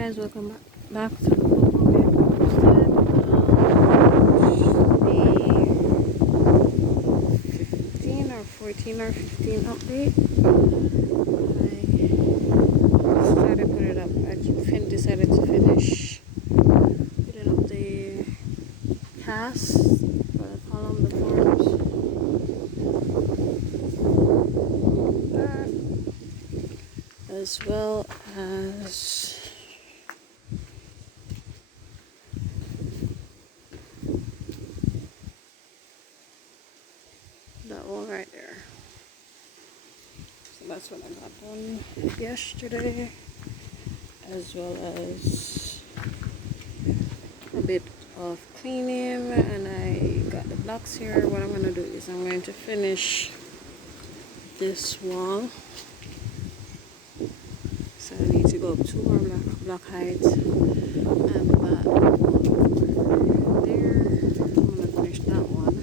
guys, welcome back to the Homestead. The 15 or 14 or 15 update. I started putting it up. I decided to finish putting up the cast for the column, the forms, as well as that one right there. So that's what I got done yesterday, as well as a bit of cleaning, and I got the blocks here. What I'm going to do is I'm going to finish this wall. So I need to go up 2 more block heights, and that wall there, I'm going to finish that one.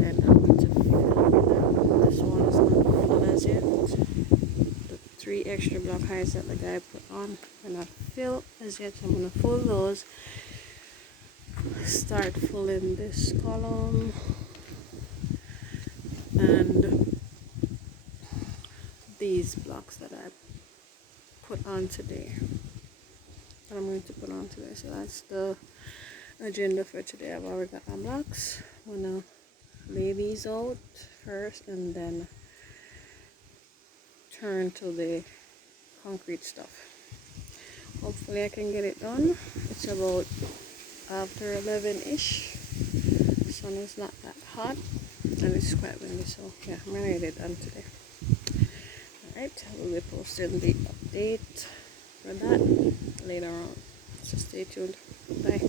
Then I'm going to fill that. This one is not filled as yet. The 3 extra block heights that the guy put on are not filled as yet. So I'm going to fill those. Start filling this column and these blocks that I put on today, that I'm going to put on today. So that's the agenda for today. I've already got my blocks. I'm gonna lay these out first and then turn to the concrete stuff. Hopefully I can get it done. It's about after 11ish. Sun is not that hot and it's quite windy, so yeah, I'm gonna get it done today. Alright, I will be posting the update for that later on, so stay tuned. Bye.